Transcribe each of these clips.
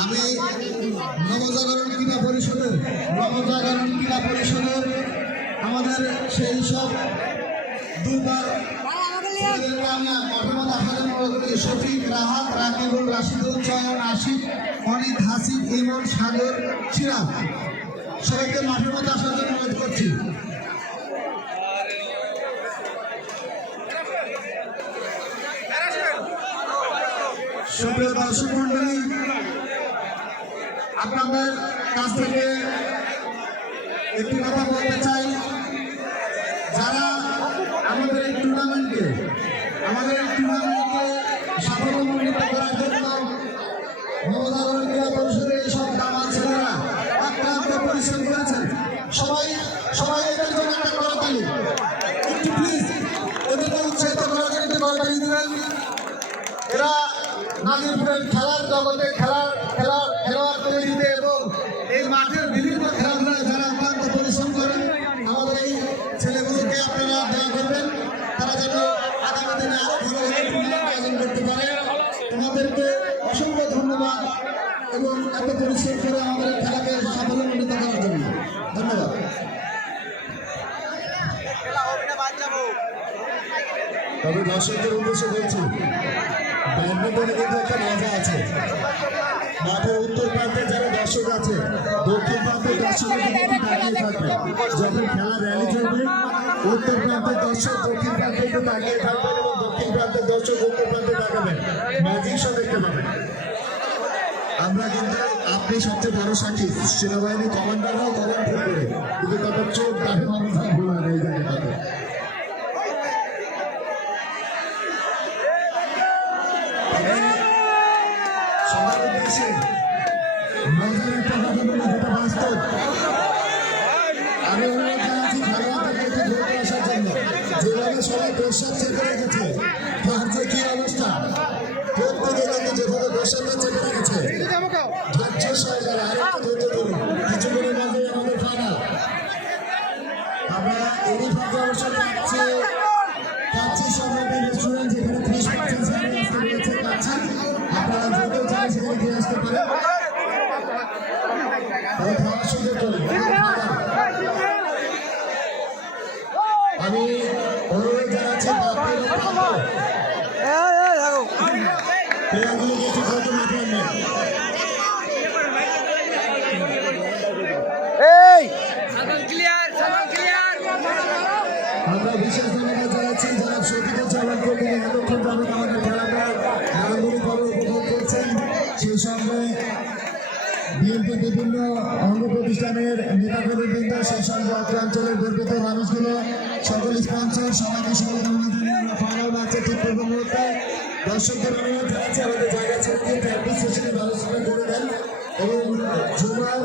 আমি নবজাগরণ ক্রীড়া পরিষদের আমাদের সেই সব দুবার শফিক, রাহাত, রাকিবুল, রাশিদুল, চয়ন, আশিক, অনিক, হাসিব, ইমন, সাগর, সিরাজ সবাইকে মাঠের মধ্যে আসার জন্য অনুরোধ করছি। সুপ্রিয় দর্শক মন্ডলী, আপনাদের কাছ থেকে একটি কথা বলতে চাই, যারা আমাদের এই টুর্নামেন্টকে সাফল্যমণ্ডিত করার জন্য নবজাগরণ ক্রীড়া পরিষদের এইসব দামাল ছেলেরা অক্লান্ত পরিশ্রম করেছেন, সবাই এদের জন্য একটা করতালি, একটু প্লিজ এদেরকে উৎসাহিত করার জন্য একটু করতালি দিবেন। এরা নাজিরপুরের খেলার জগতে খেলোয়াড় তৈরি দিতে এবং এই মাঠের বিভিন্ন খেলাধুলায় যারা অক্লান্ত পরিশ্রম করেন, আমাদের এই ছেলেগুলোকে আপনারা দয়া করবেন, তারা যেন আগামী দিনে আরো ভালো আয়োজন করতে পারে। তোমাদেরকে অসংখ্য ধন্যবাদ এবং এত পরিশ্রম করে আমাদের এই খেলাকে সাফল্যমণ্ডিত করার জন্য ধন্যবাদ। তবে দর্শকদের উদ্দেশ্যে বলছি, ব্যাডমিন্টনে কিন্তু একটা মজা আছে। মাঠের উত্তর প্রান্তে যারা দর্শক আছে, দক্ষিণ প্রান্তের দর্শকের দিকে তাকিয়ে থাকবে। যখন খেলা র্যালি চলবে, উত্তর প্রান্তের দর্শক দক্ষিণ প্রান্তে একটু তাকিয়ে থাকবেন এবং দক্ষিণ প্রান্তের দর্শক উত্তর প্রান্তে তাকাবেন। ম্যাজিক শো দেখতে পাবেন। আমরা কিন্তু, আপনি সবচেয়ে বড় সাক্ষী, সেনাবাহিনী কমান্ডাররাও কমান ঠিক করে, কিন্তু তাদের চোখ দাঁড়িয়ে মানুষ ভুল হয় এই জায়গাটাতে। সবার উদ্দেশ্যে মজার একটা কথা বলে, যেটা বাস্তব। আমি অনুরোধ জানাচ্ছি খেলোয়াড়দেরকে একটু ঘুরতে আসার জন্য। যেভাবে সবাই দর্শক চেপে রেখেছে, তার যে কি অবস্থা, প্রত্যেকে কিন্তু যেভাবে দর্শকরা চেপে রেখেছে, ধৈর্য সহকারে আরেকটু ধৈর্য ধরুন, কিছুক্ষণের মধ্যে আমাদের ফাইনাল। আমরা এরই ফাঁকে অবশ্য কাচ্ছি সম্রাটের রেস্টুরেন্ট, যেখানে 30% সার্ভিস রয়েছে কাচ্ছি, আপনারা যেতেও চান সেখানে গিয়ে আসতে পারেন। তাহলে খাওয়ার সুযোগ করুন। আমি অনুরোধ জানাচ্ছি প্লেয়ারগুলোকে একটু ধৈর্য মাঠে আনবেন। আমরা বিশেষ ধন্যবাদ জানাচ্ছি যারা শফিকুল চালানকে নিয়ে এতক্ষণ যাবত আমাদের খেলাটা নানামূলকভাবে উপভোগ করছেন। সেই সঙ্গে বিএনপি বিভিন্ন অঙ্গ প্রতিষ্ঠানের নেতাকর্মীবৃন্দ, সেই সঙ্গে অত্র অঞ্চলের গর্বিত মানুষগুলো, সকল স্পন্সর, সবাইকে শুভকামনা জানিয়ে আমরা ফাইনাল ম্যাচে ঠিক পূর্ব মুহূর্তে দর্শকদের অনুরোধ জানাচ্ছি আমাদের জায়গা ছেড়ে দিয়ে প্র্যাকটিস সেশনে আলোচনা করে দেন এবং জুমার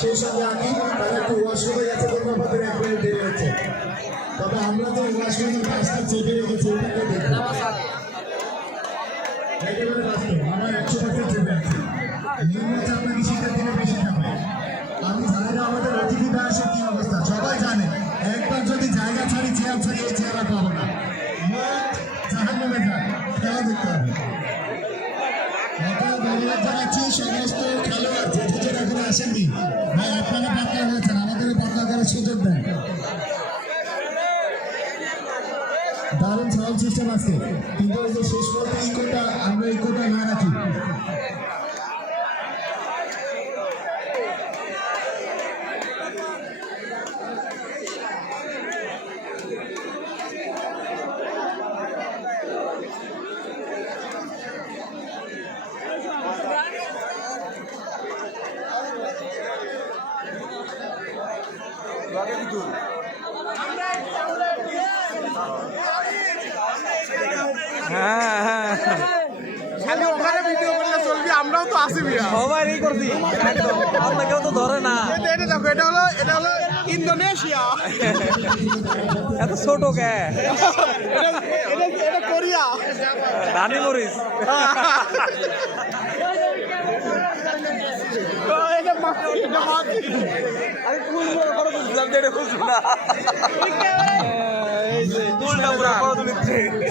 সেই সঙ্গে আঁকি তারা একটু ওয়াশরুমে গেছে বলবো, আমাদের একবারে দেরি হচ্ছে। তবে আমরা তো ওয়াশরুমের কাজটা চেপে রেখেছি, ওটাকে দেখবো একেবারে বাস্তব। আমরা 100% চেপে আছি। নিম্নচাপ আপনাকে শীতের দিনে বেশি থাকবে। আমি জানি না আমাদের অতিথিরা আসে কি অবস্থা, সবাই জানে একবার যদি জায়গা ছাড়ি, চেয়ার ছাড়ি, এই চেয়ার আর পাবো না। জাহান্নামে যাক, খেলা দেখতে হবে। ধন্যবাদ জানাচ্ছি সমস্ত খেলোয়াড় যে এখনো আসেননি, ভাই আপনারা পাতলা হয়েছেন, আমাদেরও পাতলা করার সুযোগ দেন। দারুণ সাউন্ড সিস্টেম আছে, কিন্তু ওই যে শেষ পর্যন্ত ইকোটা, আমরা ইকোটা না রাখি। আমরাও তো আসি, সবাই করছি, আপনাকেও তো ধরে না। এটা হলো ইন্দোনেশিয়া। এত ছোট কে? এটা কোরিয়া। ধানি মরিচ।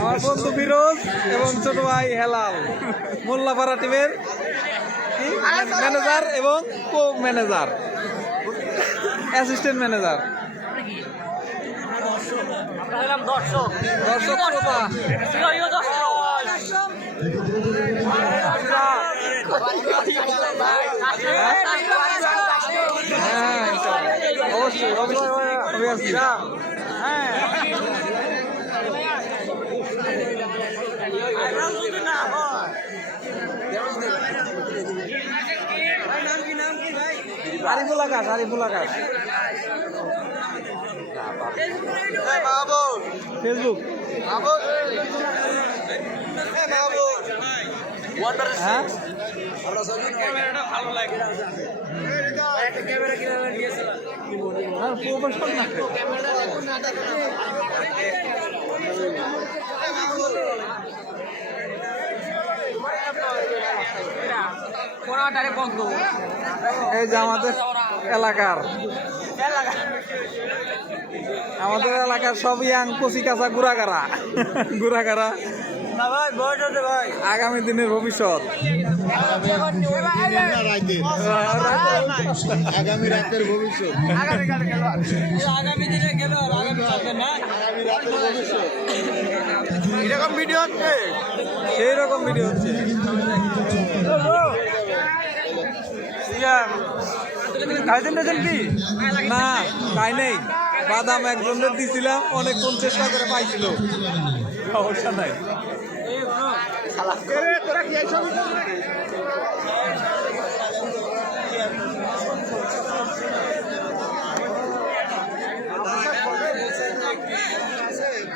আমার বন্ধু ফিরোজ এবং ছোট ভাই হেলাল মোল্লাপাড়া টিমের ম্যানেজার এবং কো ম্যানেজার, অ্যাসিস্ট্যান্ট ম্যানেজার। দর্শক শ্রোতা অবশ্যই অবশ্যই। আরিফুল আকাশ, আরিফুল আকাশ ফেসবুক। হ্যাঁ এই যে আমাদের এলাকার সব ইয়াং কচি কাঁচা গুড়াগাড়া আগামী দিনের ভবিষ্যৎ। আগামী রাতের ভবিষ্যৎ। এরকম ভিডিও হচ্ছে, সেই রকম ভিডিও হচ্ছে। না তাই নেই, বাদাম একজনের দিছিলাম, অনেকক্ষণ চেষ্টা করে পাইছিল, সমস্যা নাই।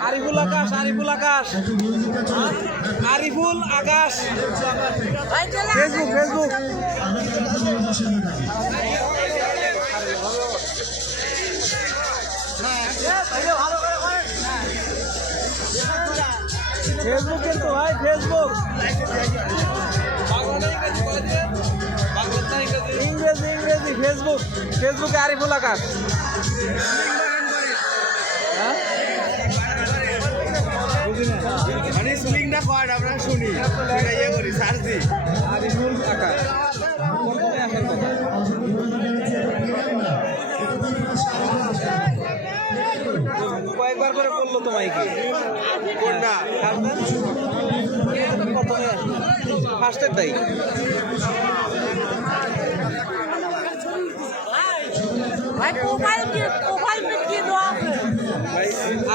আরিফুল আকাশ, আরিফুল আকাশ, আরিফুল আকাশ ফেসবুক, ফেসবুক। ফেসবুক কিন্তু ভাই, ফেসবুক ইংরেজি ইংরেজি ফেসবুক, ফেসবুকে আরিফুল আকাশ। মানে স্প্লিংটা কয় আমরা শুনি, ইয়ে করি সার্চ দিই। আরিফুল আকাশ কয়েকবার করে বললো তো মাইকে কোনটা প্রথমে ফার্স্টের তাই।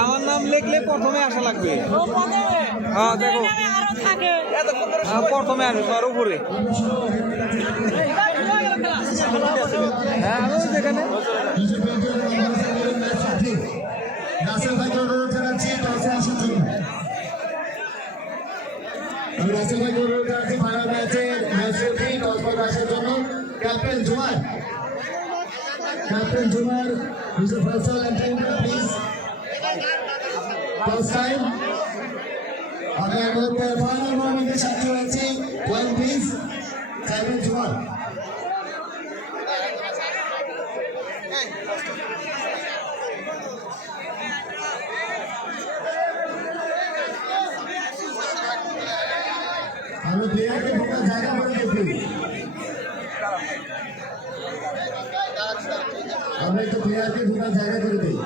আমার নাম লিখলে প্রথমে আসা লাগবে। হ্যাঁ দেখো, প্রথমে আসবে তার উপরে। হ্যাঁ আমি যেখানে রাসেল ভাইকে অনুরোধ জানাচ্ছি টসে আসার জন্য। আমি রাসেল ভাইকে অনুরোধ জানাচ্ছি ফাইনাল ম্যাচে টস বল আসার জন্য। ক্যাপ্টেন জুমার, ক্যাপ্টেন জুমার মিস্টার Faisal entering please toss time. আমি এই মুহূর্তে ফাইনাল মোমেন্টের সাথে রয়েছি, ওয়েল প্লিজ ক্যাপ্টেন জুমার। আমরা প্লেয়ারকে ঢোকার জায়গা করে দিই, আমরা একটু প্লেয়ারকে ঢোকার জায়গা করে দিই।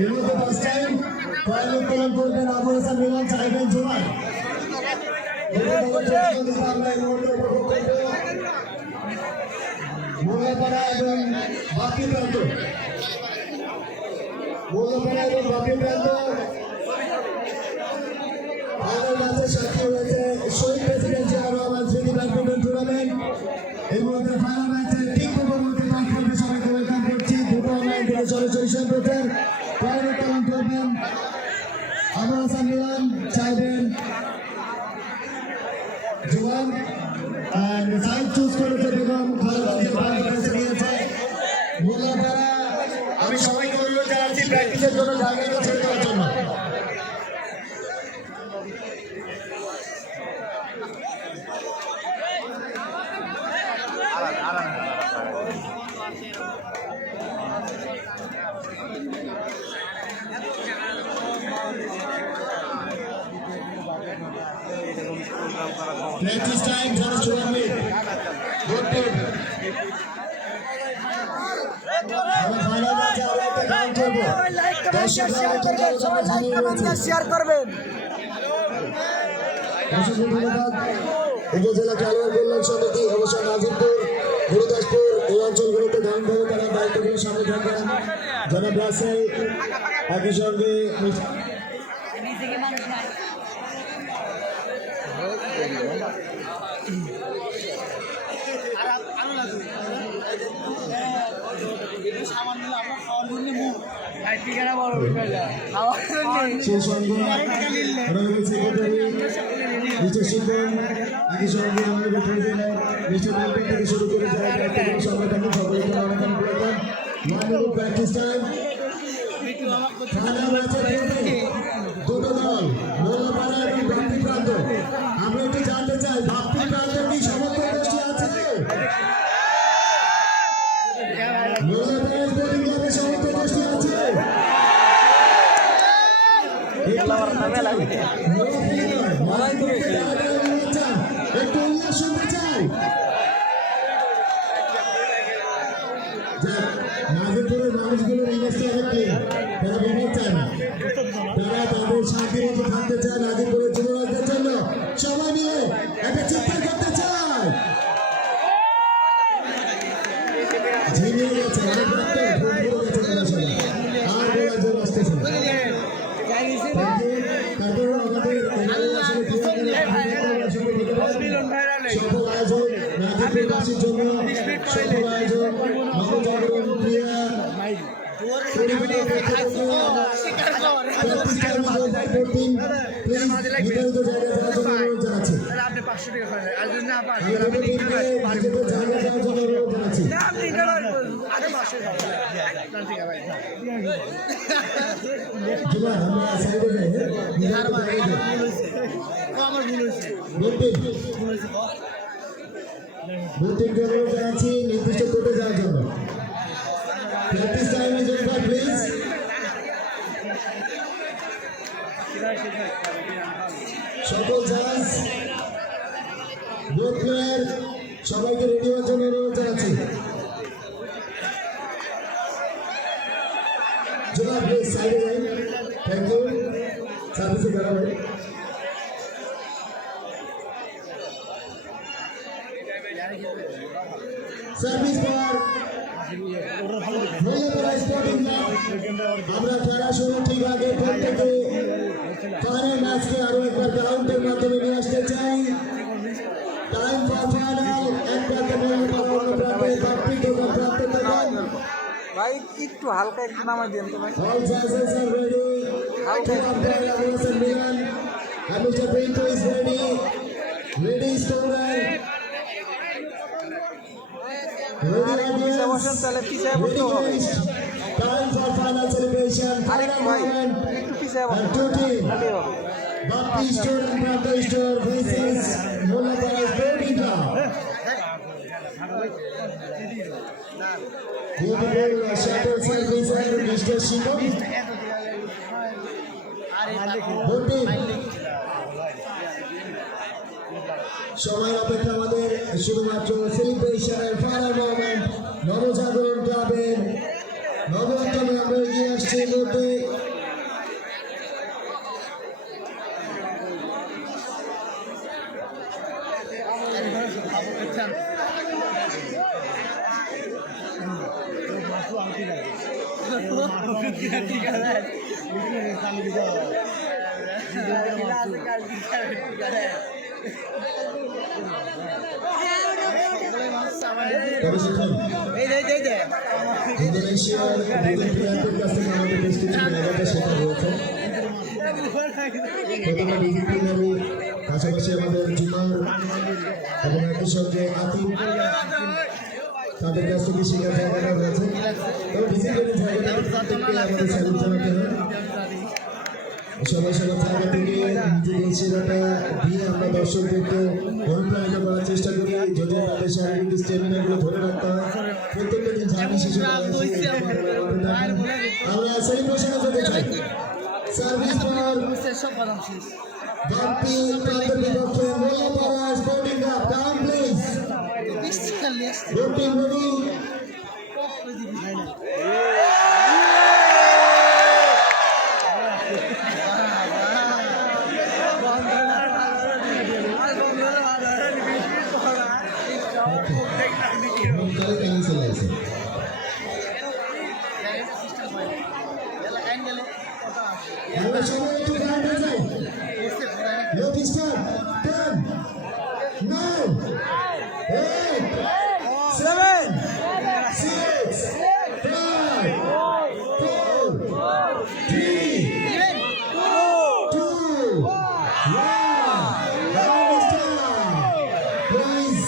এই মুহূর্তে ফার্স্ট টাইম পয়েন্ট উত্তোলন করবেন আবুল হাসান মিলন, চাইবেন জুমার। আমরা এই মুহূর্তে উপভোগ করব মোল্লাপাড়া এবং বাকি প্রান্ত, মোল্লাপাড়া এবং বাকি প্রান্ত ফাইনাল ম্যাচের সাক্ষী হয়েছে শহীদ প্রেসিডেন্ট জিয়াউর রহমান স্মৃতি ব্যাডমিন্টন টুর্নামেন্ট। এই মুহূর্তে ফাইনাল ম্যাচে ঠিক পূর্ববর্তী প্ল্যাটফর্মে সবাইকে ওয়েলকাম করছি। দুটো অনলাইন থেকে সরাসরি সম্প্রচার পয়েন্ট উত্তোলন করবেন আবুল হাসান মিলন, চাইবেন চুজ করেছে বেগম খালেদা বেছে নিয়েছে মোল্লাপাড়া। আমি সবাইকে অনুরোধ জানাচ্ছি প্র্যাকটিসের জন্য জায়গাটা ছেড়ে দেওয়ার জন্য। Practice time just 1 minute. Good team. আমরা ফাইনাল ম্যাচে আরো একটা রাউন্ড করব। শেয়ার করবেন। অসংখ্য ধন্যবাদ উপজেলা খেলোয়াড় কল্যাণ সমিতি অবশ্য নাজিরপুর গুরুদাসপুর এই অঞ্চলগুলোতে দারুণভাবে তারা দায়িত্বগুলো সামনে থাকেন। জনাব রাসেল একই সঙ্গে সেই সঙ্গে রয়েছে সেক্রেটারি মিস্টার শিবন, একই সঙ্গে আমাদের প্রেসিডেন্ট মিস্টার মাল্টি থেকে শুরু করে যারা দায়িত্বগুলো সামনে থাকেন সকলকে অনেক প্রয়োজন। প্র্যাকটিস টাইম ফাইনাল ম্যাচে দুটো দল মোল্লাপাড়া এবং বাপ্পি প্রান্ত। আমরা একটু জানতে চাই বাপ্পি প্রান্তের কি সমর্থক গোষ্ঠী আছে? মোল্লাপাড়া স্পোর্টিং ক্লাবের সমর্থক গোষ্ঠী আছে? একটু উল্লাস শুনতে চাই। নাজিরপুরের মানুষগুলোর ইমেজটা অনেক তারা বিপদ চায় না, তারা তাদের শান্তির মতো থাকতে চায়। নাজিরপুরের যুবরাজদের জন্য সবাই মিলে একটা চিৎকার করতে চায়। ঝিমিয়ে গেছে অনেক রক্ত গেছে তারা সবাই, আর বলার জন্য আসতেছে। তারপরে আমাদের আসলে সফল আয়োজন নাজিরপুরবাসীর জন্য সফল আয়োজন নবজাগরণ ক্রিয়া জানাচ্ছি নির্দিষ্ট কোর্টে যাওয়ার জন্য। Practice time is over, please. সকল জাজ বোথ প্লেয়ার সবাইকে রেডি হওয়ার জন্য অনুরোধ জানাচ্ছি। জনাব প্লিজ সাইডে যান। Thank you. সার্ভিসে করা হবে। Service for Mollapara sporting club. আমরা খেলা শুরু ঠিক আগে প্রত্যেকে ফাইনাল ম্যাচকে আরো একবার গ্রাউন্ডের মাধ্যমে নিয়ে আসতে চাই। Time for final. এক প্রান্তে মোল্লাপাড়া, অন্য প্রান্তে বাপ্পি দোকান প্রান্তে থাকেন। ভাই একটু হালকা একটু নামাই দেন তো ভাই। All judges are ready. To umpire Abu Hassan Milan. And Mr. Pinto is ready. Ready scorer. Ready পিছিয়ে audience. বসেন তাহলে পিছিয়ে Ready বসতে হবে। guest. Time for final celebration. Final ভাই moment. একটু পিছিয়ে And বসেন two team. তাহলেই হবে। Bappi store and Pranto store versus Mollapaড়া Sporting Club. Beautiful shuttle service and Mr. Shibam. Good team. সময় অপেক্ষা আমাদের শুধুমাত্র সেলিব্রেশনের ফাইনাল মোমেন্ট। নবজাগরণ ক্লাবের নবরত্নে আমরা এগিয়ে আসছি এই মুহূর্তে। ইন্দোনেশিয়ার দুজন প্লেয়ারদের কাছ থেকে আমাদের বেশ কিছু মেগাটা শেখা হয়েছে। প্রথমে ডিজিটাল পাশাপাশি আমাদের জুনিয়র এবং একই সঙ্গে আতিফ তাদের কাছ থেকে শেখার জায়গাটা রয়েছে। তবে ডিসিপ্লিনের জায়গাটা প্রত্যেককে আমাদের স্যালুট জানাতে হয়। সবাই সবার জায়গা থেকে নিজেদের সেরাটা দিয়ে আমরা দর্শকদেরকে অনুপ্রাণিত করার চেষ্টা করি। যদিও তাদের শারীরিক স্ট্যামিনাগুলো ধরে রাখতে হয়। প্রত্যেকটা দিন জার্নি শেষে আমরা সেলিব্রেশনে যেতে চাই। সার্ভিস ফর বাপ্পি প্রান্তের বিপক্ষে Mollapara sporting club. Come please. Board team ready. আমরা সবাই একটু গান বাজাই। Notice time. 10, 9, 8, 7, 6, 5, 4, 3, 2, 1. Notice time. Please.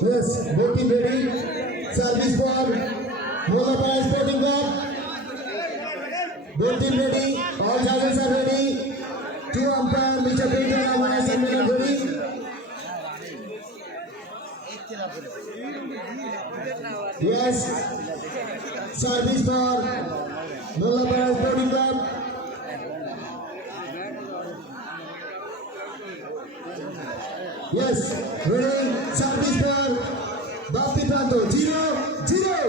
Yes, working ready. Service for Mollapaড়া Sporting Club. Both team ready. All judges are ready. 2 umpire, Mr. Peter Ramana Sandana ready. Yes. Service for Mollapaড়া Sporting Club. Yes, ready. Service for Bappi Pranto. 0-0.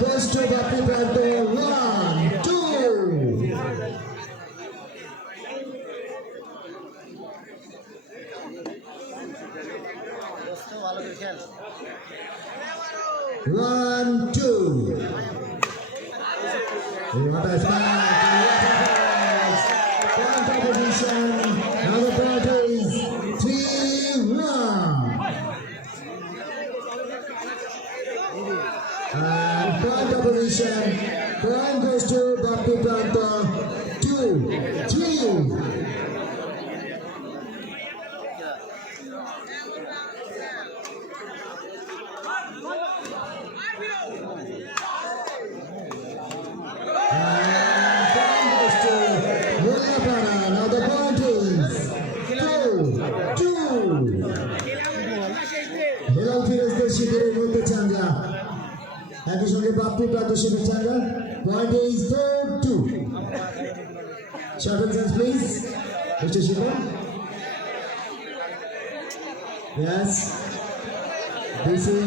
Goes to Bappi Pranto. 1, 2. One, two. What a pass! Point opposition. Now the point is 3-1. And point opposition. Point goes to Bappi Pranto. 2-3. Now the point is 2-2. Hilal Firazদের শিবিরের মধ্যে চাঙ্গা একই সঙ্গে বাপ্পি প্রান্ত শিবির চাঙ্গা point is 4-2. Short answers please. Mr. Shiva. Yes. This is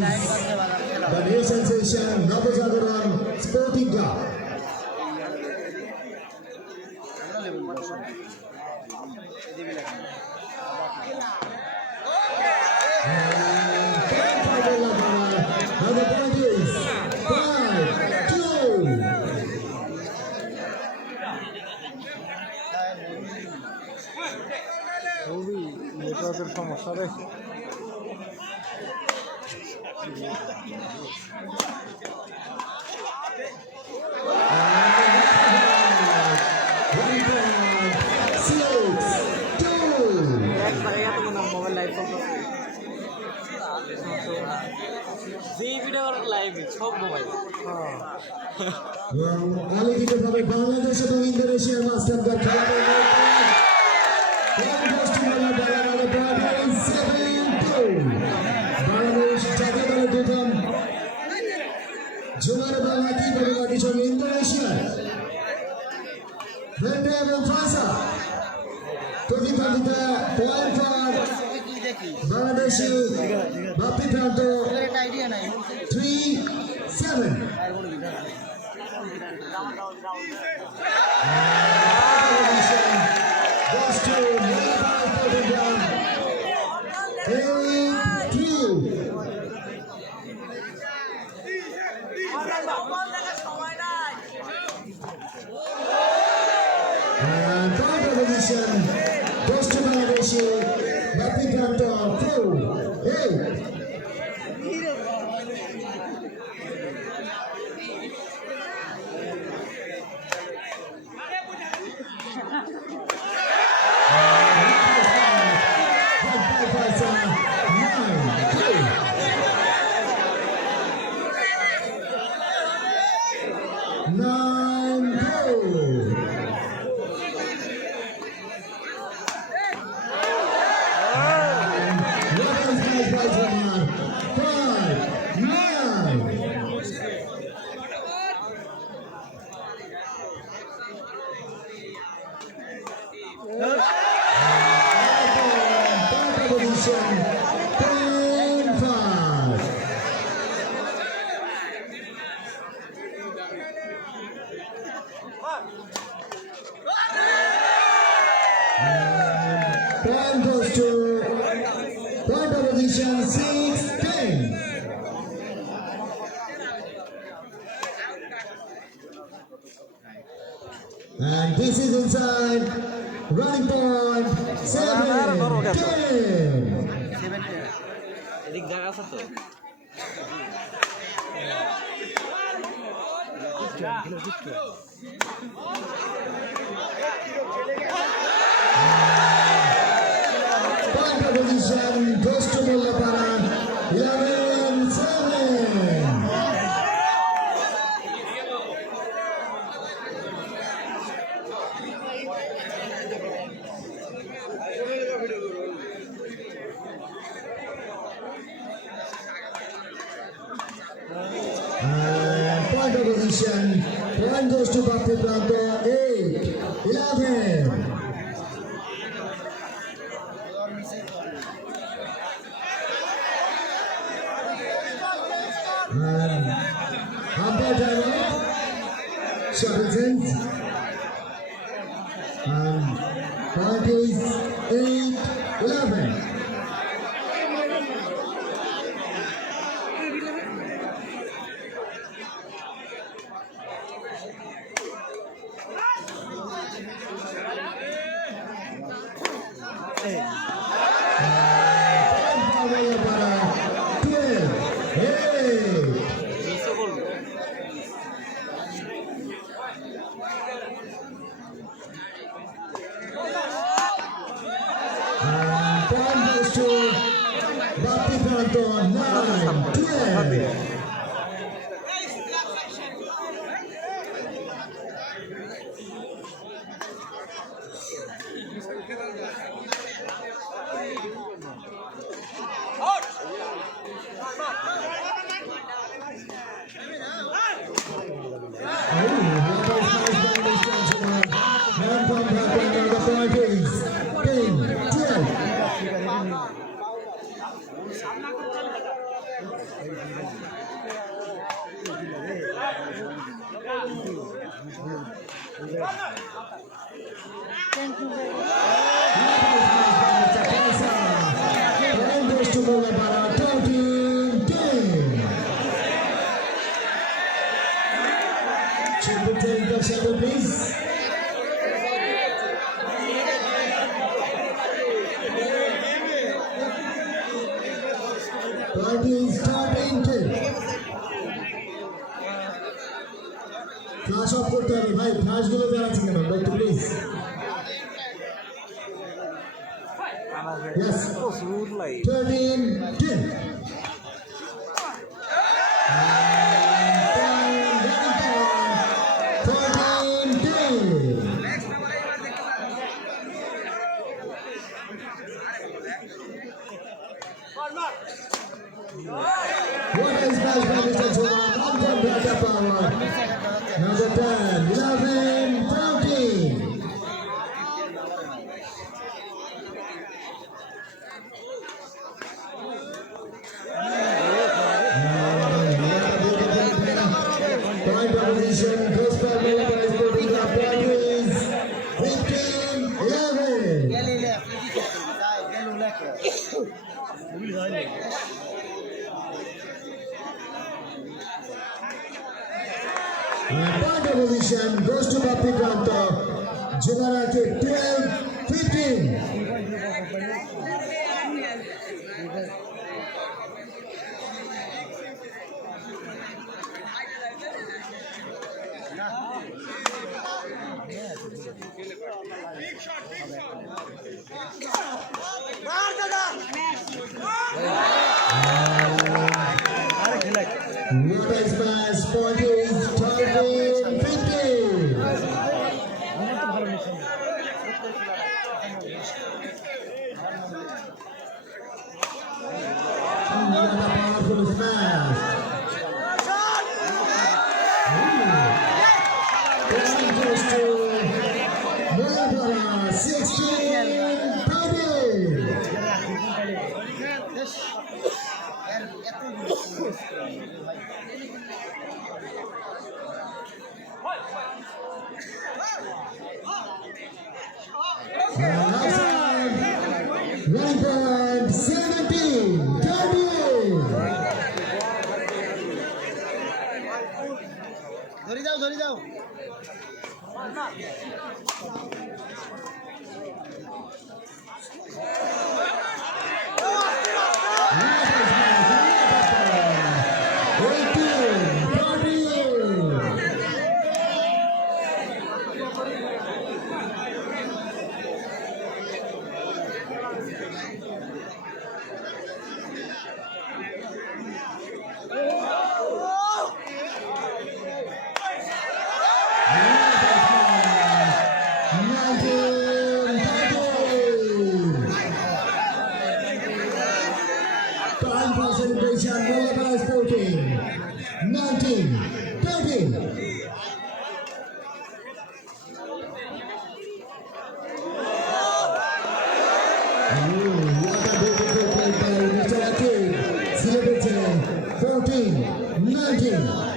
the new sensation Navajagaran Sporting Club. Now the point is 5-2. খুবই নেটওয়ার্কের সমস্যা রে। মোবাইল লাইভ যেই ভিডিও করার লাইভ সব মোবাইল আলোকিতভাবে বাংলাদেশ এবং ইন্দোনেশিয়ার মাস্টারদের খেলা বাংলাদেশ জাতীয় দলের দুজন জুয়ার বাংলা কি পরিবারটি সঙ্গে ইন্দোনেশিয়া ভেন্ডে এবং ফাসা প্রতিদ্বন্দ্বিতা পয়েন্ট ফর বাংলাদেশি বাপি প্রান্ত 3-7 goes to Mumbai Portugal 8-3 and third position goes to Bangladesh Bapi Pranto 4-8 Point goes to point opposition 6-10. And this is inside running point 7-10. এদিক জায়গা আছে তো Point opposition goes to Mullaparan 11-7. Point opposition, point goes to Bapi Pranto 8-11. Umpire timeout. Shackleton. Point is 8-11. মিসও করবো Point goes to Bapi Pranto 9-12. Please. Party is starting. Flash off করতে হবে ভাই, ফ্ল্যাশ গুলো জ্বালাচ্ছে কেন? একটু please. Yes. 13-10. Nice pass by Mr. Jovan. On from Raja Power. Number 10, 11, 13. Point of position, first ball made by Sporting Club. Point is 15-11. Point of position goes to Bappi Pranto. Jugarate 12-15. Nice pass, point is 13-15. Another powerful smash. Point goes to Muladhara, 16-13. Running point 17, 38. ধরে যাও Time for celebration, Muladhara Sporting, 19-13. What a beautiful play by Mr. Akeem. Celebrating 14-19.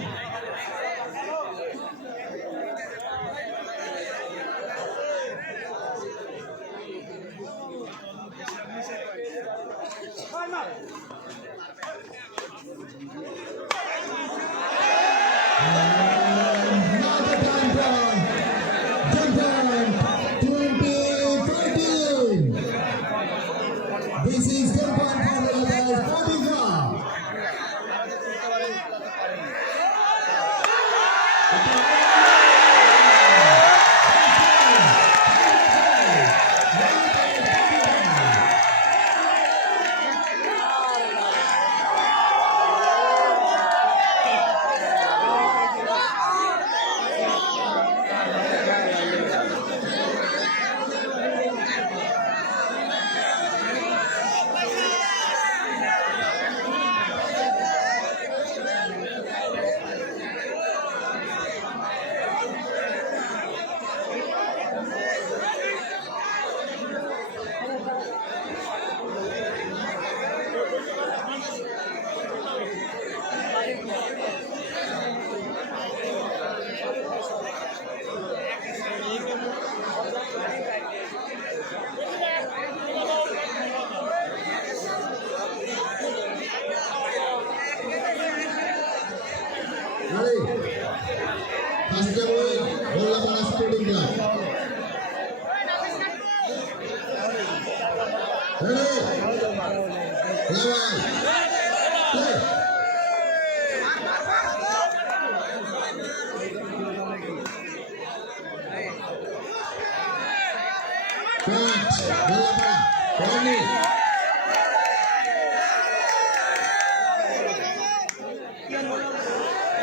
Another time down. 20-14. This is 10 point for Muladhara Sporting Club. Ready? First away, Muladhara Sporting Club. Ready? 11, play. Catch, Muladhara, Corner.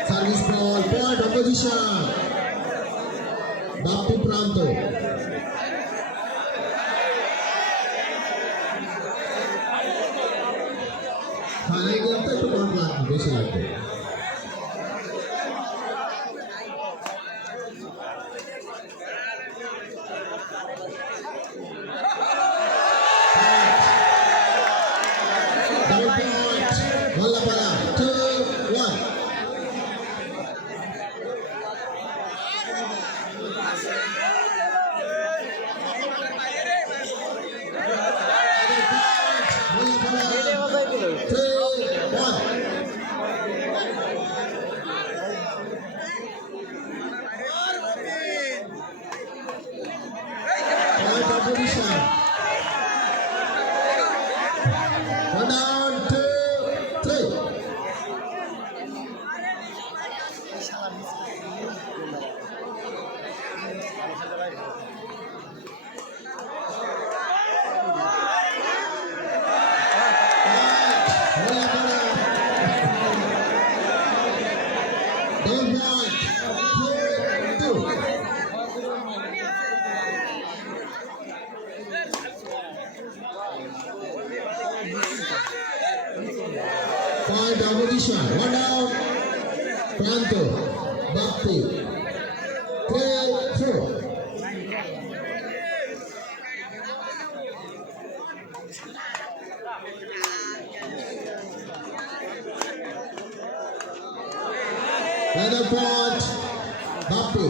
Service ball, point opposition. Bappi Pranto. Final game to একটু কম লাগবে বেশি লাগবে। Malapara 2-1. Point opposition. One out. Pranto. Bhakti. 3-4. Another point. Bhakti.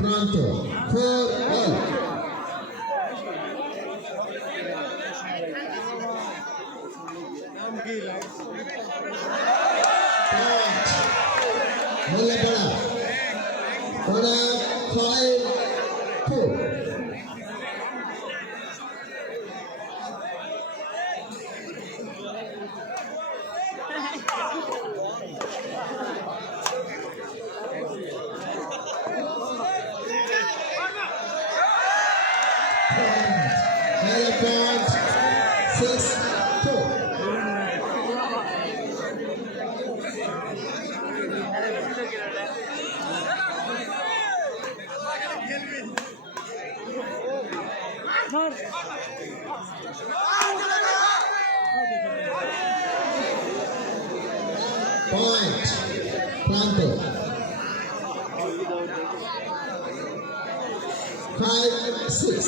Pranto. 4-1. Malapara. 5-2. Another point. 6-2. Point. Pranto. 5-6.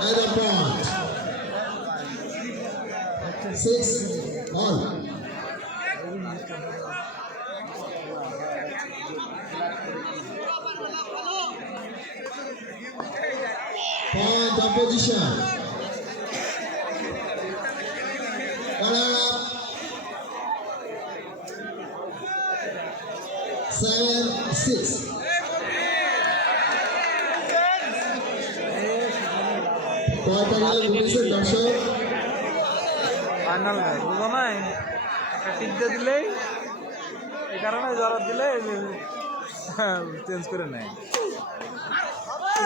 Another point. 6-all. Point opposition. Runner up. 7-6. কয়টা গেলে ঘুরেছে দর্শক? Final match বুঝো নাই, একটা টিপ দিয়ে দিলেই এই কারণে জড়াত দিলে চেঞ্জ করে নেয়।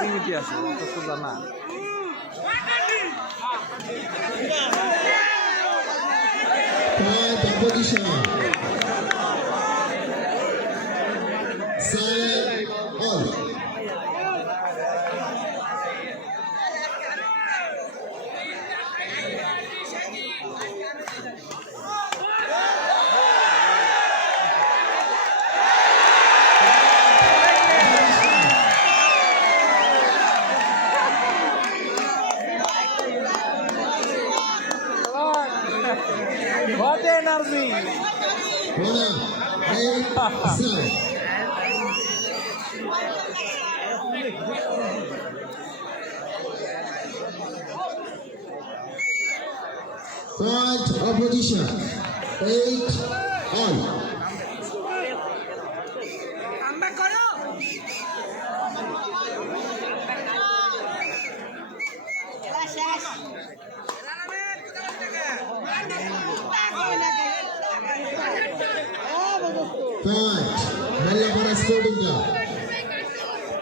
লিমিটি আছে তো সোজা না। Point opposition. 7-all. What energy! Runner 8-7. Point opposition. 8-all. Point. Malapara Sporting Club.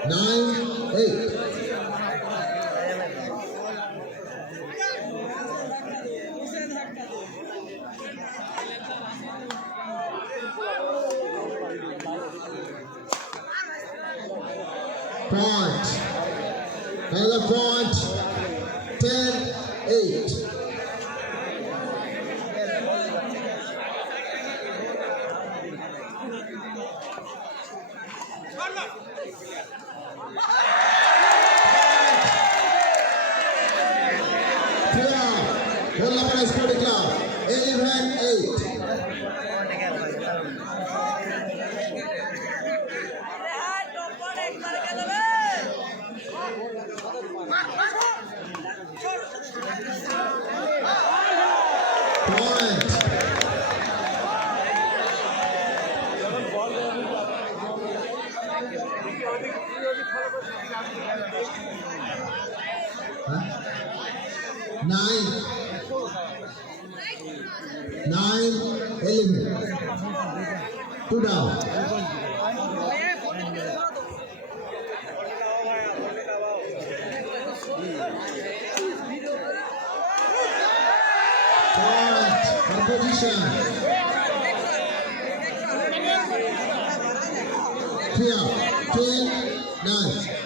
9-8. point. Another point. 10-8. Bola Sporting Club 11-8. Point. Nine. 11. 2 down. Point. Opposition. Clear. 10-9.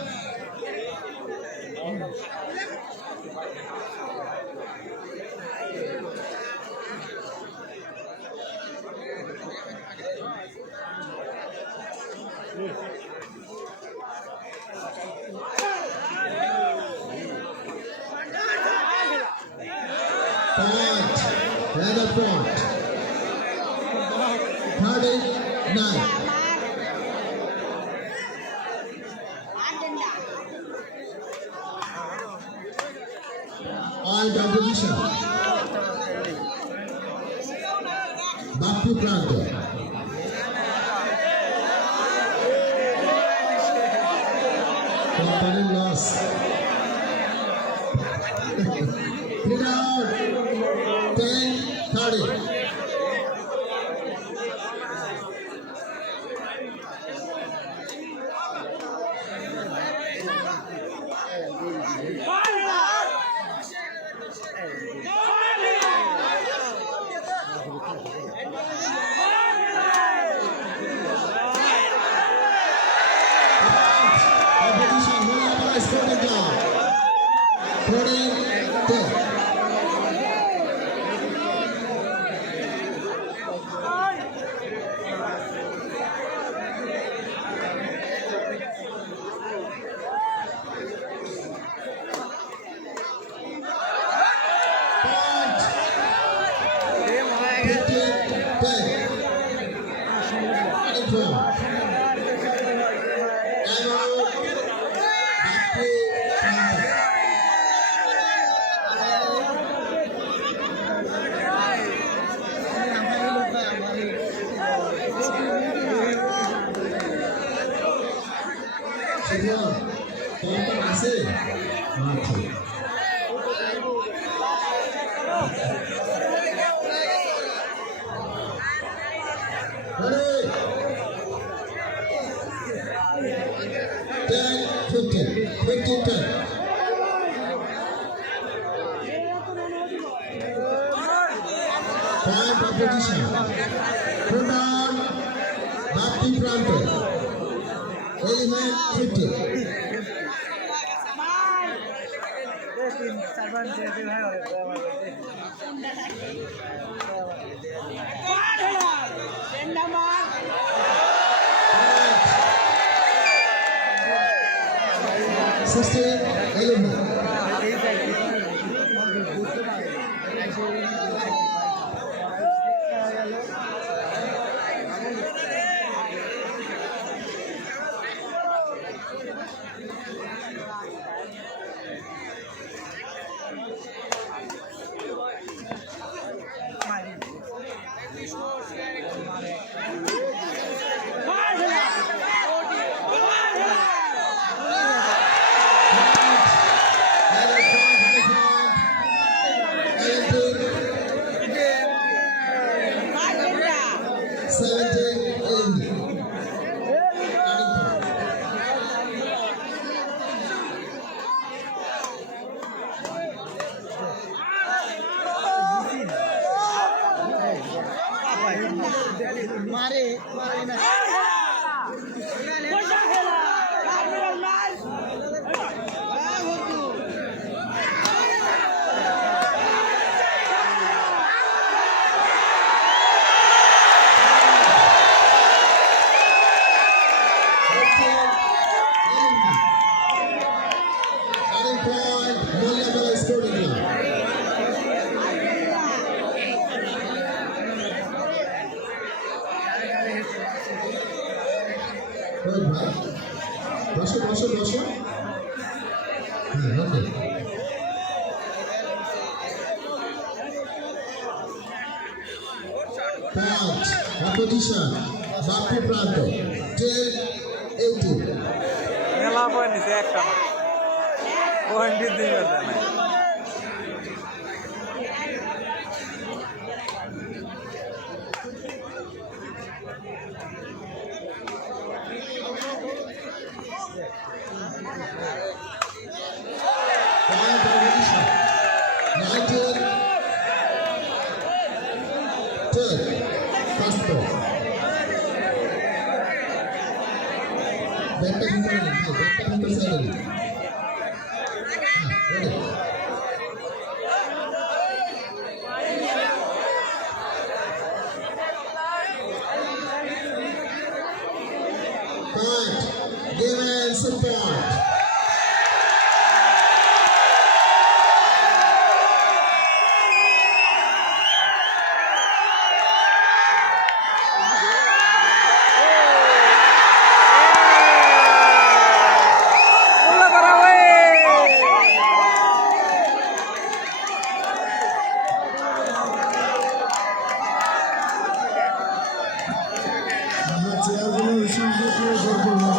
Point. Another point. 39. All competition. Bhakti Pranta. Company loss. 3 down. 10-30. Competition. Bola Sporting Club 40-10. Point. 15-10. 24. Time out. Bhakti Pranta. Sedia. Tonton আছে? আছে। Ready? 10-15. 15-10. Point opposition. Put down Bhakti Pranta. 11-15. Point. 16-11. Point, repetition, Bappu প্রান্ত 10-18 মেলা পয়েন্ট নিছে একটা পয়েন্টের দিকে যায় না Point, repetition, 19-10 first ball. Back ভিতরে নেই, ব্যাটটা ভিতরে সাইডে নেই। Ready? Point, given support. আমরা চেয়ারগুলো সম্পর্কে করবো না।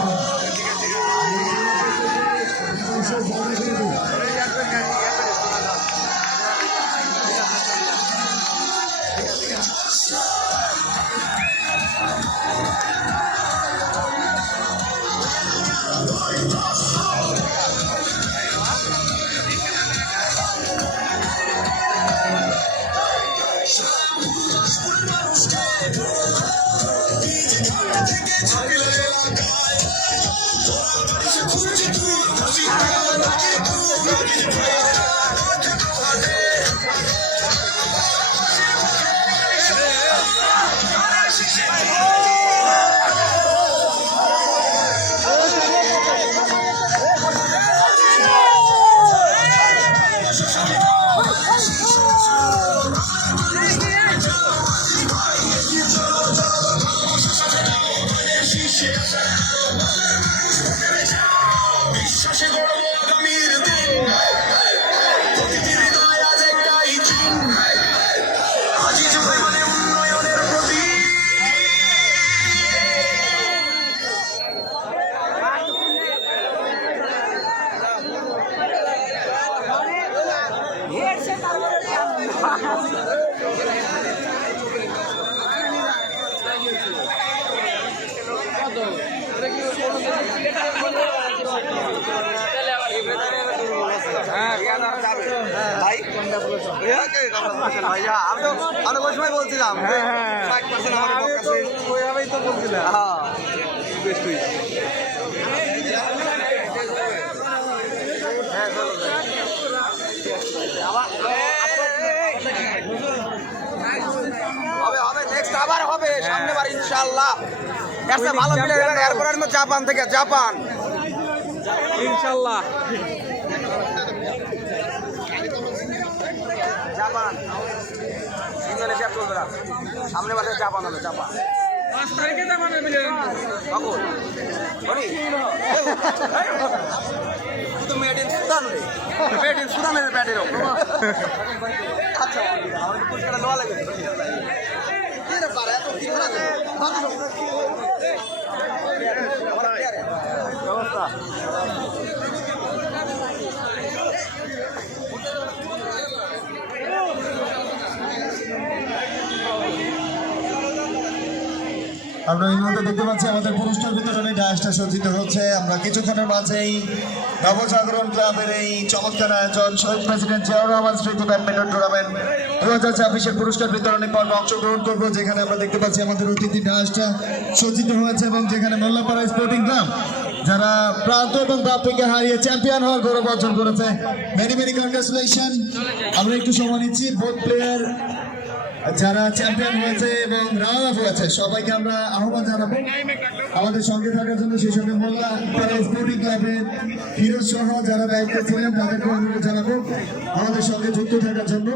ভাইয়া আমি তো ওই সময় বলছিলাম 60% আমার কাছে ওইভাবেই তো বলছিলাম হ্যাঁ বেস্ট হই হবে হবে নেক্সট আবার হবে সামনে বার ইনশাআল্লাহ একটা ভালো প্লেয়ার এরপর আসবো জাপান থেকে জাপান ইনশাল্লাহ জাপান ইন্দোনেশিয়া চলবে না সামনে বাসে জাপান হবে জাপান 5 তারিখে যাবেন কখন বলি তো মেড ইন সুদান রে মেড ইন সুদানের ব্যাটের আচ্ছা আমাদের পুরস্কার দেওয়া লাগে কি রে পারে এত কি করা যায় ব্যবস্থা আমরা এই মুহূর্তে দেখতে পাচ্ছি আমাদের পুরস্কার বিতরণী ডায়াসটা সজ্জিত হচ্ছে। আমরা কিছুক্ষণের মাঝেই নবজাগরণ ক্লাবের এই চমৎকার আয়োজন শহীদ প্রেসিডেন্ট জিয়াউর রহমান স্মৃতি ব্যাডমিন্টন টুর্নামেন্ট 2024-এর পুরস্কার বিতরণী পর্বে অংশগ্রহণ করবো, যেখানে আমরা দেখতে পাচ্ছি আমাদের অতিথি ডায়াসটা সজ্জিত হয়েছে এবং যেখানে মোল্লাপাড়া স্পোর্টিং ক্লাব যারা প্রান্ত এবং বাপ্পিকে হারিয়ে চ্যাম্পিয়ন হওয়ার গৌরব অর্জন করেছে। Many many congratulation. আমরা একটু সময় নিচ্ছি বোথ প্লেয়ার যারা চ্যাম্পিয়ন হয়েছে এবং রানার আপ হয়েছে সবাইকে আমরা আহ্বান জানাবো আমাদের সঙ্গে থাকার জন্য। সেই সঙ্গে মোল্লাপাড়া স্পোর্টিং ক্লাবের ফিরোজ সহ যারা দায়িত্বে ছিলেন তাদেরকে অনুরোধ জানাবো আমাদের সঙ্গে যুক্ত থাকার জন্য।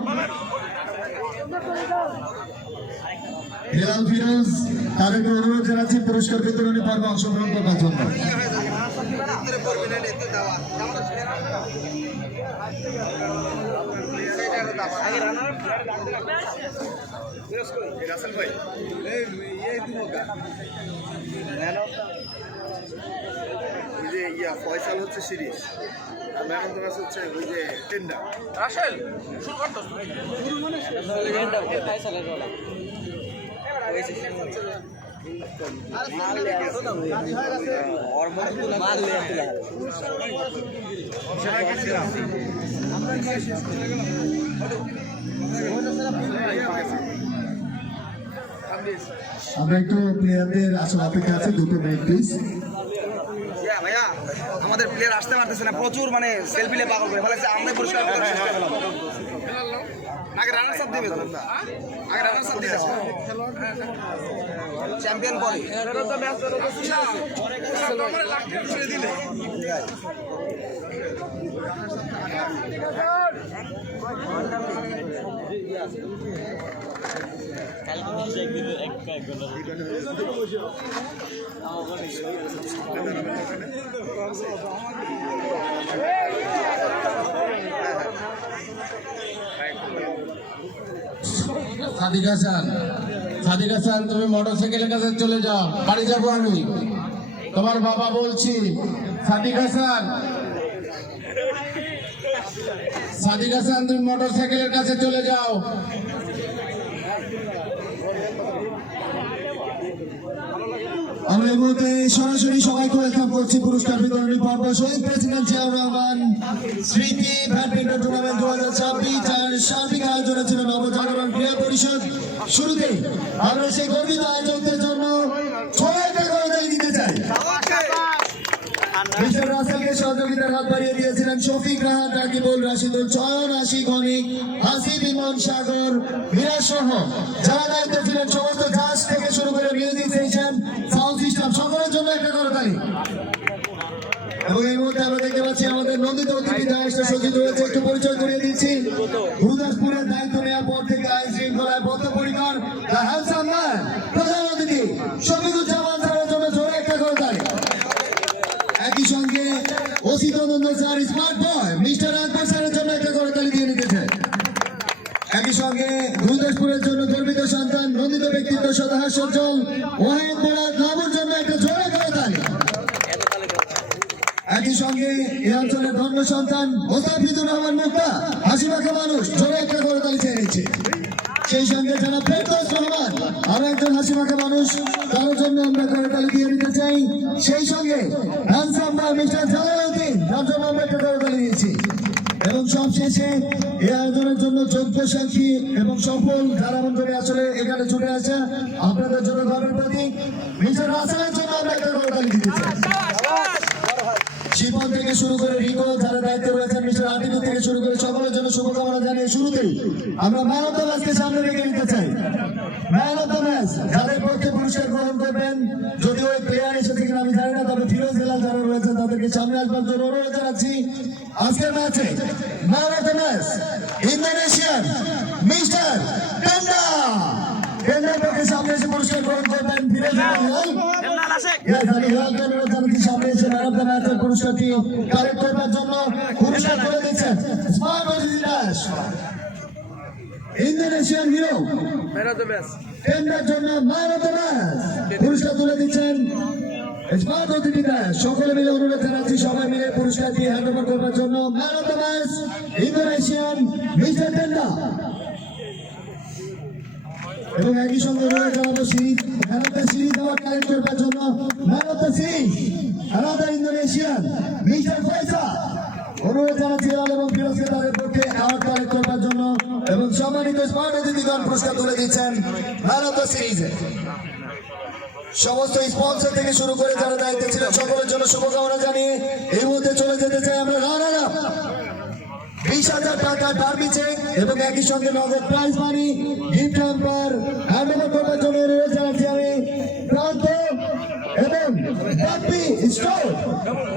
হেলাল ফিরোজ তাদেরকে অনুরোধ জানাচ্ছি পুরস্কার বিতরণী পর্বে অংশগ্রহণ করার জন্য। রাসেল ভাই ওই যে ফয়সাল হচ্ছে সিরিজ আর ম্যান অফ দ্য ম্যাচ হচ্ছে ওই যে টেন্ডার রাসেল শুরু করতো আমরা একটু প্লেয়ারদের আসলে অপেক্ষা আছে, দুটো মিনিট প্লিজ। ভাইয়া আমাদের প্লেয়ার আসতে পারতেছে না, প্রচুর মানে সেলফি লে পাগল করে ফেলেছে। আমরা পরিষ্কার আগে রানার্স আপ দিবে তো, আগে রানার্স আপ দিবে চ্যাম্পিয়ন পরে দিলে সাদিক হাসান, তুমি মোটরসাইকেলের কাছে চলে যাও, বাড়ি যাবো আমি, তোমার বাবা বলছি। সাদিক হাসান তুমি মোটরসাইকেলের কাছে চলে যাও। আমরা এই মুহূর্তে সরাসরি সবাইকে ওয়েলকাম করছি পুরস্কার বিতরণী পর্ব। শহীদ প্রেসিডেন্ট জিয়াউর রহমান স্মৃতি ব্যাডমিন্টন টুর্নামেন্ট 2026 আর সার্বিক আয়োজনে ছিল নবজাগরণ ক্রীড়া পরিষদ। শুরুতেই আমরা সেই গর্বিত আয়োজকদের জন্য ছোট একটা করতালি দিতে চাই। মিস্টার রাসেলকে সহযোগিতার হাত বাড়িয়ে দিয়েছিলেন শফিক, রাহাত, রাকিবুল, রাশিদুল, চয়ন, আশিক, অনিক, হাসিব, ইমন, সাগর, মিরাজ সহ যারা দায়িত্ব ছিলেন সমস্ত কাজ থেকে শুরু করে মিউজিক সেকশন, সাউন্ড সিস্টেম, সকলের জন্য একটা করতালি। এবং এই মুহূর্তে আমরা দেখতে পাচ্ছি আমাদের নন্দিত অতিথি দায়িত্ব সচিব রয়েছে, একটু পরিচয় করিয়ে দিচ্ছি। গুরুদাসপুরের দায়িত্ব নেওয়ার পর থেকে আইন শৃঙ্খলায় বদ্ধপরিকর দ্য হ্যান্ডসাম ম্যান প্রধান অতিথি শফিকুজ্জামান স্যারের জন্য জোরে একটা করতালি। একই সঙ্গে ওসি তদন্ত স্যার স্মার্ট বয় মিস্টার আকবর স্যারের জন্য একটা করতালি দিয়ে নিতে চাই। একই সঙ্গে গুরুদাসপুরের জন্য গর্বিত সন্তান নন্দিত ব্যক্তিত্ব সদাহার সজ্জল ওয়াহিদ মুরাদ নামুর জন্য একটা জোরে করতালি। একই সঙ্গে এই অঞ্চলের ধর্ম সন্তান মোস্তাফিজুর রহমান মুক্তা হাসিমাখা মানুষ জোরে একটা করতালি চেয়ে নিচ্ছে। সেই সঙ্গে যারা ফেরদৌস রহমান আরো একজন হাসিমাখা মানুষ, তার জন্য আমরা করতালি দিয়ে নিতে চাই। সেই সঙ্গে হ্যান্ডসাম মিস্টার জালালউদ্দিন, তার জন্য আমরা একটা করতালি দিয়েছি। এবং সবশেষে এই আয়োজনের জন্য যোগ্য সাক্ষী এবং সফল যারা মন্ত্রী আসলে এখানে ছুটে আসে আপনাদের জন্য ঘরের প্রতি মিস্টার রাসেলের জন্য আমরা একটা করতালি দিতে চাই। শিবন থেকে শুরু করে রিকো যারা দায়িত্বে রয়েছেন, মিস্টার আতিকুর থেকে শুরু করে সকলের জন্য শুভকামনা জানিয়ে শুরুতেই আমরা ম্যান অফ দ্য ম্যাচকে সামনে রেখে নিতে চাই। ম্যান অফ দ্য ম্যাচ যাদের পক্ষে পুরস্কার গ্রহণ করবেন, যদিও ওই প্লেয়ার এসেছে কিনা আমি জানি না, তবে ফিরোজ হেলাল যারা রয়েছেন তাদেরকে সামনে আসবার জন্য অনুরোধ জানাচ্ছি। আজকের ম্যাচে man of the match Indonesian mister Tenda, tender পক্ষে সামনে এসে পুরস্কার গ্রহণ করবেন ফিরোজ হেলাল। সামনে এসে ম্যান অফ দ্য ম্যাচের পুরস্কারটি কালেক্ট করবার জন্য পুরস্কার করে দিচ্ছেন স্মার্ট অতিথি দাস, ইন্দোনেশিয়ান হিরো টেন্ডার জন্য ম্যান অফ দ্য ম্যাচ পুরস্কার তুলে দিচ্ছেন স্মার্ট অতিথি দাস। সকলে মিলে অনুরোধ জানাচ্ছি সবাই মিলে পুরস্কারটি হ্যান্ড ওভার করবার জন্য man of the match Indonesian mister Tenda. এবং একই সঙ্গে অনুরোধ জানাবো সিরিজ অ্যাওয়ার্ড কালেক্ট করবার জন্য ম্যান অফ দ্য সিরিজ আলাদা ইন্দোনেশিয়ান মিস্টার ফয়সাল। অনুরোধ জানাচ্ছি হেলাল এবং ফিরোজকে তাদের পক্ষে অ্যাওয়ার্ড কালেক্ট করবার জন্য। এবং সম্মানিত স্মার্ট অতিথিগণ পুরস্কার তুলে দিচ্ছেন ম্যান অফ দ্য সিরিজে। সমস্ত স্পন্সর থেকে শুরু করে যারা দায়িত্বে ছিলেন সকলের জন্য শুভকামনা জানিয়ে এই মুহূর্তে চলে যেতে চাই আমরা রানার আপ 20,000 টাকা ডার্বি চেক এবং একই সঙ্গে নগদ prize money gift hamper hand over করবার জন্য অনুরোধ জানাচ্ছি আমি প্রান্ত এবং Bappi store,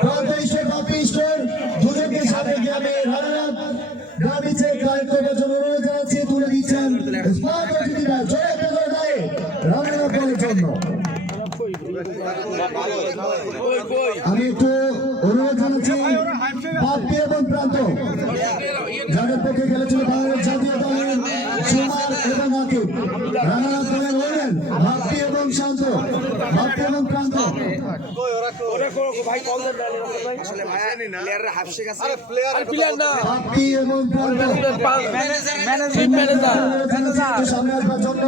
Pranta store Bappi store দুজনকে সাথে গিয়ে আমি runner up derby check collect করবার জন্য অনুরোধ জানাচ্ছি। তুলে দিচ্ছেন স্মার্ট অতিথিরা জয় করে দেয় রানার আপ করার জন্য। আমি একটু অনুরোধ জানাচ্ছি বাপি এবং এবং প্রান্ত যাদের পক্ষে খেলেছিল বাংলাদেশ জাতীয় দলের সুমার এবং আকিব। রানার আপ হলেন ভাপ্তি এবং শান্ত, ভাপ্তি এবং প্রান্ত। ভাপ্তি এবং প্রান্ত সামনে আসবার জন্য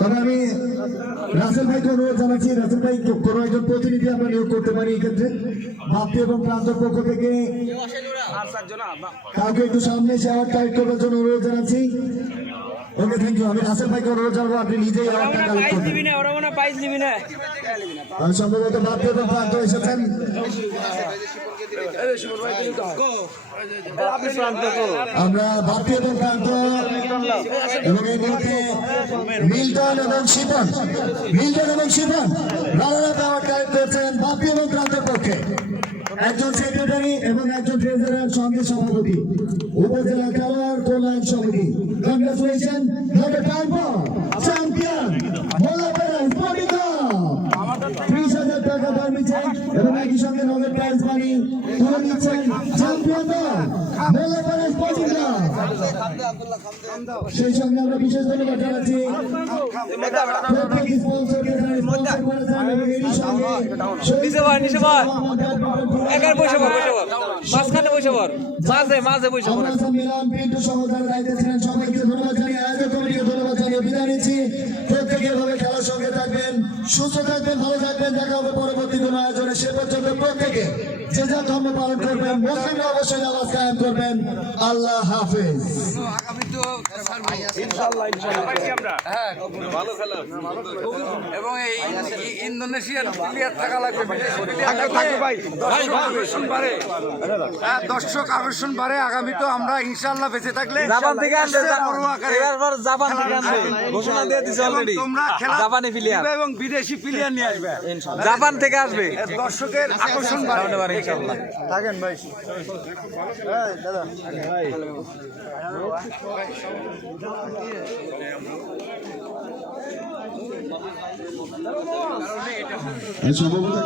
তবে আমি রাসেল ভাইকে অনুরোধ জানাচ্ছি, রাসেল ভাই কোনো একজন প্রতিনিধি আমরা নিয়োগ করতে পারি এই ক্ষেত্রে। ভাপ্তি এবং প্রান্তর পক্ষ থেকে কাউকে একটু সামনে এসে আওয়াজ টাইট করবার জন্য অনুরোধ জানাচ্ছি। ওকে, থ্যাংক ইউ। আমি রাসেল ভাইকে অনুরোধ জানাবো আপনি নিজেই আওয়াজটা কালেক্ট করবেন। সম্ভবত ভাপ্তি এবং প্রান্ত এসেছেন। আমরা ভাপ্তি এবং প্রান্ত এবং এই মুহূর্তে মিল্টন এবং শিপন, মিল্টন এবং শিপন রানারা পাওয়ার টাইপ করছেন ভাপ্তি এবং প্রান্তের পক্ষে। একজন সেক্রেটারি এবং একজন ট্রেজারার সঙ্গে সভাপতি, উপজেলা খেলোয়াড় কল্যাণ সমিতি। Congratulation champion Mollapara sporting club 30,000 টাকা পারমিশন এবং একই সঙ্গে নগদ প্রাইজ মানি তুলে নিচ্ছেন চ্যাম্পিয়ন দল মোল্লাপাড়া স্পোর্টিং ক্লাব। সেই সঙ্গে আমরা বিশেষ ধন্যবাদ জানাচ্ছি প্রত্যেক স্পন্সরকে যারা স্পন্সর করেছেন এবং এরই সঙ্গে মিলন পিন্টু সহ যারা দায়িত্বে ছিলেন সবাইকে ধন্যবাদ জানিয়ে আয়োজক কমিটিকে ধন্যবাদ জানিয়ে বিদায় নিচ্ছি। প্রত্যেকে এভাবে খেলার সঙ্গে থাকবেন, সুস্থ থাকবেন, ভালো থাকবেন। দেখা হবে পরবর্তী কোনো আয়োজনে। সে পর্যন্ত প্রত্যেকে যে যা ধর্ম পালন করবেন, মুসলিমরা অবশ্যই নামাজ কায়েম করবেন। আল্লাহ হাফেজ। এবং এই ইন্দোনেশিয়ার প্লেয়ার থাকা লাগবে, দর্শক আকর্ষণ বাড়ে। আগামী তো আমরা ইনশাআল্লাহ বেঁচে থাকলে জাপান থেকে আসবে, জাপান থেকে আসবে, ঘোষণা দিয়ে দিছে অলরেডি। তোমরা জাপানি প্লেয়ার এবং বিদেশি প্লেয়ার নিয়ে আসবে, জাপান থেকে আসবে, দর্শকের আকর্ষণ বাড়বে ইনশাআল্লাহ। থাকেন ভাই। সম্ভবত